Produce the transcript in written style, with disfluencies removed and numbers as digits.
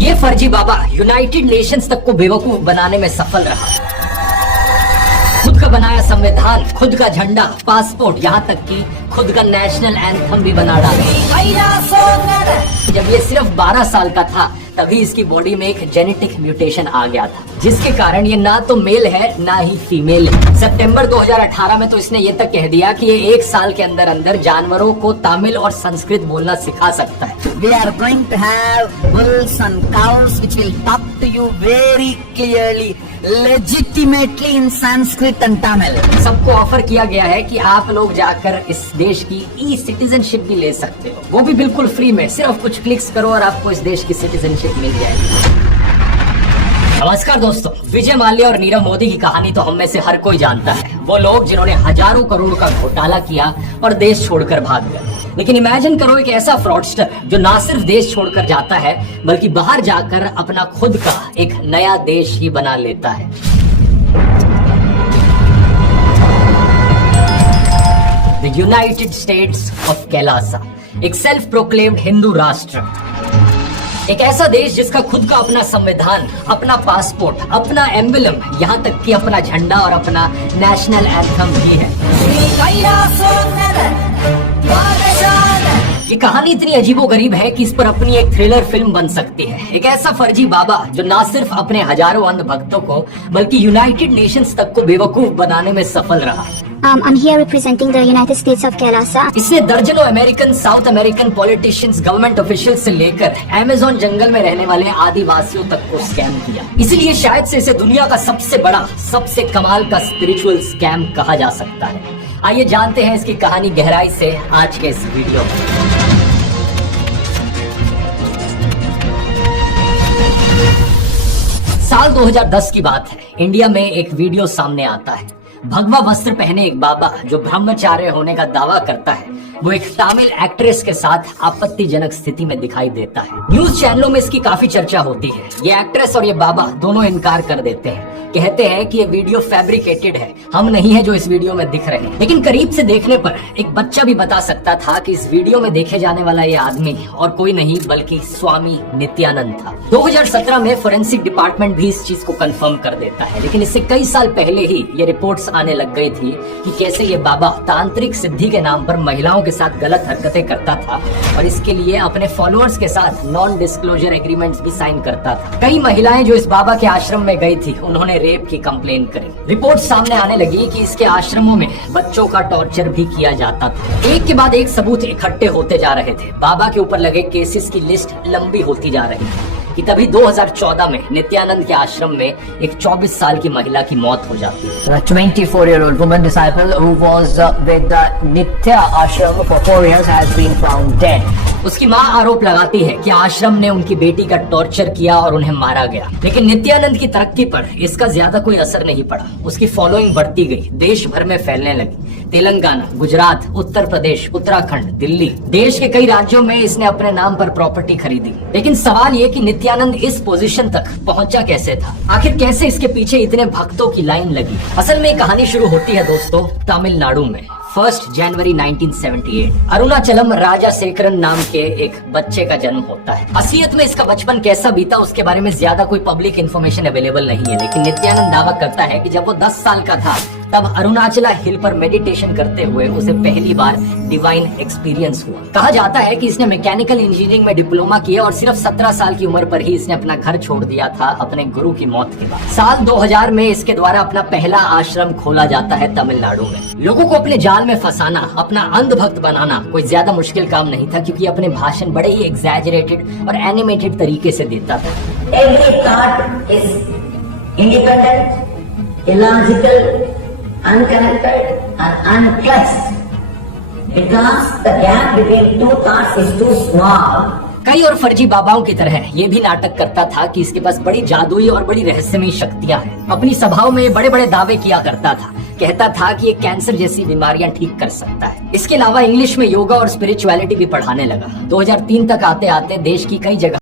ये फर्जी बाबा United Nations तक को बेवकूफ बनाने में सफल रहा। खुद का बनाया संविधान, खुद का झंडा, पासपोर्ट, यहाँ तक कि खुद का नेशनल एंथम भी बना डाला। जब ये सिर्फ 12 साल का था तभी इसकी बॉडी में एक जेनेटिक म्यूटेशन आ गया था, जिसके कारण ये ना तो मेल है ना ही फीमेल है। सितंबर 2018 में तो इसने ये तक कह दिया कि ये 1 साल के अंदर अंदर जानवरों को तमिल और संस्कृत बोलना सिखा सकता है। We are going to have bulls and cows which will talk to you very clearly, legitimately in Sanskrit and Tamil. सबको ऑफर किया गया है कि आप लोग जाकर इस देश की ई-सिटीजनशिप भी ले सकते हो, वो भी बिल्कुल फ्री में। सिर्फ कुछ क्लिक्स करो और आपको इस देश की सिटीजनशिप मिल जाएगी। नमस्कार दोस्तों, विजय माल्या और नीरव मोदी की कहानी तो हम में से हर कोई जानता है। वो लोग जिन्होंने हजारों करोड़ का घोटाला किया और देश छोड़कर भाग गए। लेकिन इमेजिन करो एक ऐसा फ्रॉडस्टर जो ना सिर्फ देश छोड़कर जाता है बल्कि बाहर जाकर अपना खुद का एक नया देश ही बना लेता है। The United states of Kailasa, एक सेल्फ प्रोक्लेम्ड हिंदू राष्ट्र, एक ऐसा देश जिसका खुद का अपना संविधान, अपना पासपोर्ट, अपना एम्बलम, यहाँ तक कि अपना झंडा और अपना नेशनल एंथम भी है। ये कहानी इतनी अजीबोगरीब है कि इस पर अपनी एक थ्रिलर फिल्म बन सकती है। एक ऐसा फर्जी बाबा जो ना सिर्फ अपने हजारों अंध भक्तों को बल्कि यूनाइटेड नेशंस तक को बेवकूफ बनाने में सफल रहा। I'm here representing the United States of Kerala. इसने दर्जनों American, south American politicians, government officials से लेकर अमेज़न जंगल में रहने वाले आदिवासियों तक को स्कैम किया। इसीलिए शायद से इसे दुनिया का सबसे बड़ा, सबसे कमाल का स्पिरिचुअल स्कैम कहा जा सकता है। आइए जानते हैं इसकी कहानी गहराई से आज के इस वीडियो में। साल 2010 की बात है। इंडिया में एक वीडियो सामने आता है। भगवा वस्त्र पहने एक बाबा जो ब्रह्मचार्य होने का दावा करता है, वो एक तमिल एक्ट्रेस के साथ आपत्तिजनक स्थिति में दिखाई देता है। न्यूज चैनलों में इसकी काफी चर्चा होती है। ये एक्ट्रेस और ये बाबा दोनों इनकार कर देते हैं, कहते हैं कि ये वीडियो फैब्रिकेटेड है, हम नहीं है जो इस वीडियो में दिख रहे हैं। लेकिन करीब से देखने पर एक बच्चा भी बता सकता था कि इस वीडियो में देखे जाने वाला ये आदमी और कोई नहीं बल्कि स्वामी नित्यानंद था। 2017 में फोरेंसिक डिपार्टमेंट भी इस चीज को कंफर्म कर देता है। लेकिन इससे कई साल पहले ही ये रिपोर्ट्स आने लग गई थी कि कैसे ये बाबा तांत्रिक सिद्धि के नाम पर महिलाओं के साथ गलत हरकतें करता था और इसके लिए अपने फॉलोअर्स के साथ नॉन डिस्क्लोजर एग्रीमेंट्स भी साइन करता था। कई महिलाएं जो इस बाबा के आश्रम में गई थी उन्होंने रेप की कंप्लेन करी। रिपोर्ट सामने आने लगी कि इसके आश्रमों में बच्चों का टॉर्चर भी किया जाता था। एक के बाद एक सबूत इकट्ठे होते जा रहे थे। बाबा के ऊपर लगे केसेस की लिस्ट लंबी होती जा रही थी कि तभी 2014 में नित्यानंद के आश्रम में एक 24 साल की महिला की मौत हो जाती है। A 24-year-old woman disciple who was with the Nitya ashram for 4 years has been found dead. उसकी माँ आरोप लगाती है कि आश्रम ने उनकी बेटी का टॉर्चर किया और उन्हें मारा गया। लेकिन नित्यानंद की तरक्की पर इसका ज्यादा कोई असर नहीं पड़ा। उसकी फॉलोइंग बढ़ती गई, देश भर में फैलने लगी। तेलंगाना, गुजरात, उत्तर प्रदेश, उत्तराखंड, दिल्ली, देश के कई राज्यों में इसने अपने नाम पर प्रॉपर्टी खरीदी। लेकिन सवाल ये कि नित्यानंद इस पोजीशन तक पहुंचा कैसे था? आखिर कैसे इसके पीछे इतने भक्तों की लाइन लगी? असल में कहानी शुरू होती है दोस्तों तमिलनाडु में। 1 जनवरी 1978 अरुणाचलम राजाशेखरन नाम के एक बच्चे का जन्म होता है। असलियत में इसका बचपन कैसा बीता उसके बारे में ज्यादा कोई पब्लिक इन्फॉर्मेशन अवेलेबल नहीं है। लेकिन नित्यानंद दावा करता है कि जब वो 10 साल का था तब अरुणाचला हिल पर मेडिटेशन करते हुए उसे पहली बार डिवाइन एक्सपीरियंस हुआ। कहा जाता है कि इसने मैकेनिकल इंजीनियरिंग में डिप्लोमा किया और सिर्फ 17 साल की उम्र पर ही इसने अपना घर छोड़ दिया था अपने गुरु की मौत के बाद। साल 2000 में इसके द्वारा अपना पहला आश्रम खोला जाता है तमिलनाडु में। लोगों को अपने जाल में फंसाना, अपना अंधभक्त बनाना कोई ज्यादा मुश्किल काम नहीं था, क्योंकि अपने भाषण बड़े ही एग्जैजरेटेड और एनिमेटेड तरीके से देता था। Every thought is independent, illogical, unconnected and unclassed because the gap between two thoughts is too small. कई और फर्जी बाबाओं की तरह ये भी नाटक करता था कि इसके पास बड़ी जादुई और बड़ी रहस्यमयी शक्तियां हैं। अपनी सभाओं में बड़े बड़े दावे किया करता था। कहता था कि ये कैंसर जैसी बीमारियां ठीक कर सकता है। इसके अलावा इंग्लिश में योगा और स्पिरिचुअलिटी भी पढ़ाने लगा। 2003 तक आते आते देश की कई जगह